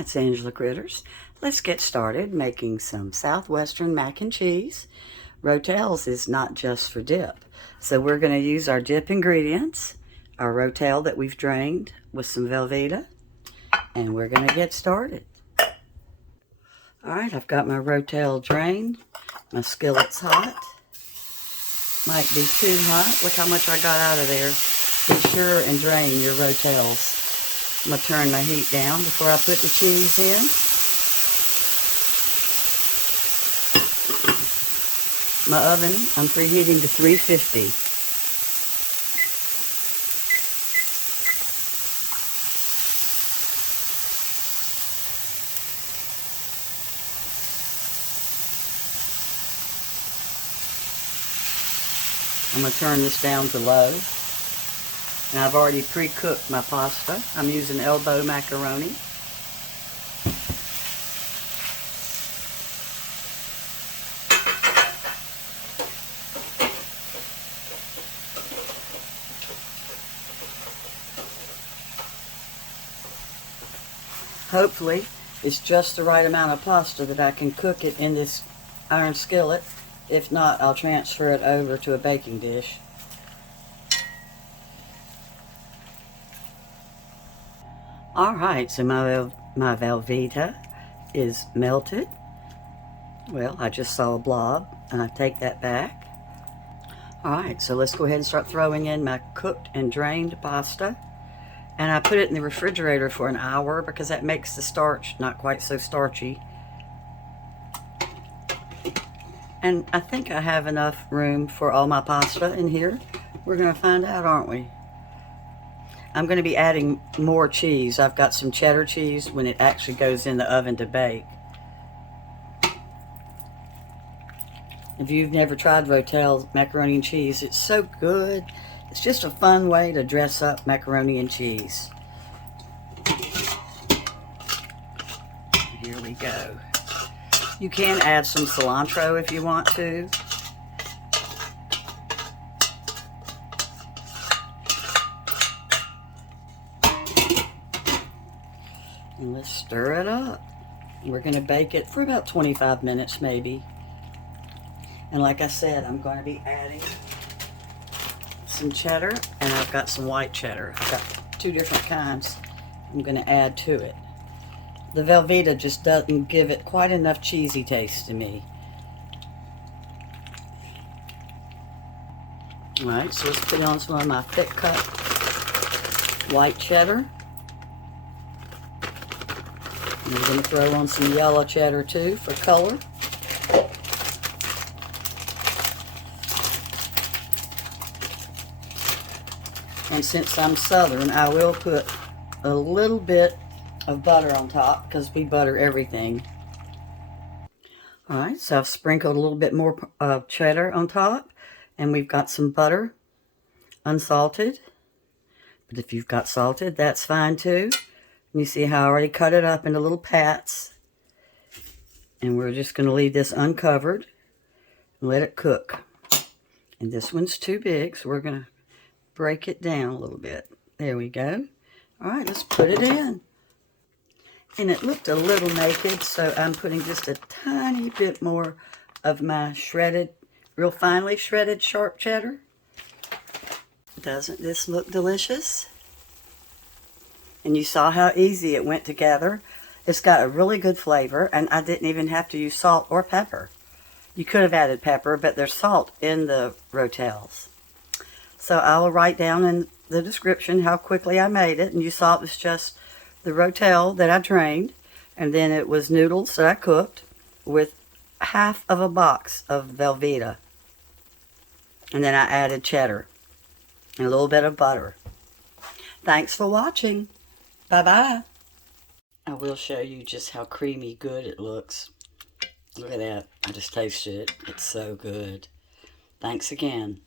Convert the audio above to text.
Hi, it's Angela Critters. Let's get started making some Southwestern mac and cheese. Rotels is not just for dip. So we're going to use our dip ingredients, our Rotel that we've drained with some Velveeta, and we're going to get started. Alright, I've got my Rotel drained. My skillet's hot. Might be too hot. Look how much I got out of there. Be sure and drain your Rotels. I'm going to turn my heat down before I put the cheese in. My oven, I'm preheating to 350. I'm going to turn this down to low. And I've already pre-cooked my pasta. I'm using elbow macaroni. Hopefully, it's just the right amount of pasta that I can cook it in this iron skillet. If not, I'll transfer it over to a baking dish. Alright, so my Velveeta is melted. Well, I just saw a blob, and I take that back. Alright, so let's go ahead and start throwing in my cooked and drained pasta. And I put it in the refrigerator for an hour because that makes the starch not quite so starchy. And I think I have enough room for all my pasta in here. We're going to find out, aren't we? I'm going to be adding more cheese. I've got some cheddar cheese when it actually goes in the oven to bake. If you've never tried Rotels macaroni and cheese, it's so good. It's just a fun way to dress up macaroni and cheese. Here we go. You can add some cilantro if you want to. And let's stir it up. We're going to bake it for about 25 minutes maybe. And like I said, I'm going to be adding some cheddar, and I've got some white cheddar. I've got two different kinds I'm going to add to it. The Velveeta just doesn't give it quite enough cheesy taste to me. Alright, so let's put on some of my thick cut white cheddar. And we're going to throw on some yellow cheddar too for color. And since I'm southern, I will put a little bit of butter on top because we butter everything. Alright, so I've sprinkled a little bit more cheddar on top, and we've got some butter, unsalted. But if you've got salted, that's fine too. And you see how I already cut it up into little pats. And we're just going to leave this uncovered and let it cook. And this one's too big, so we're going to break it down a little bit. There we go. Alright, let's put it in. And it looked a little naked, so I'm putting just a tiny bit more of my shredded, real finely shredded sharp cheddar. Doesn't this look delicious? And you saw how easy it went together. It's got a really good flavor, and I didn't even have to use salt or pepper. You could have added pepper, but there's salt in the Rotels. So I will write down in the description how quickly I made it, and you saw it was just the Rotel that I drained, and then it was noodles that I cooked with half of a box of Velveeta. And then I added cheddar and a little bit of butter. Thanks for watching. Bye-bye. I will show you just how creamy good it looks. Look at that. I just tasted it. It's so good. Thanks again.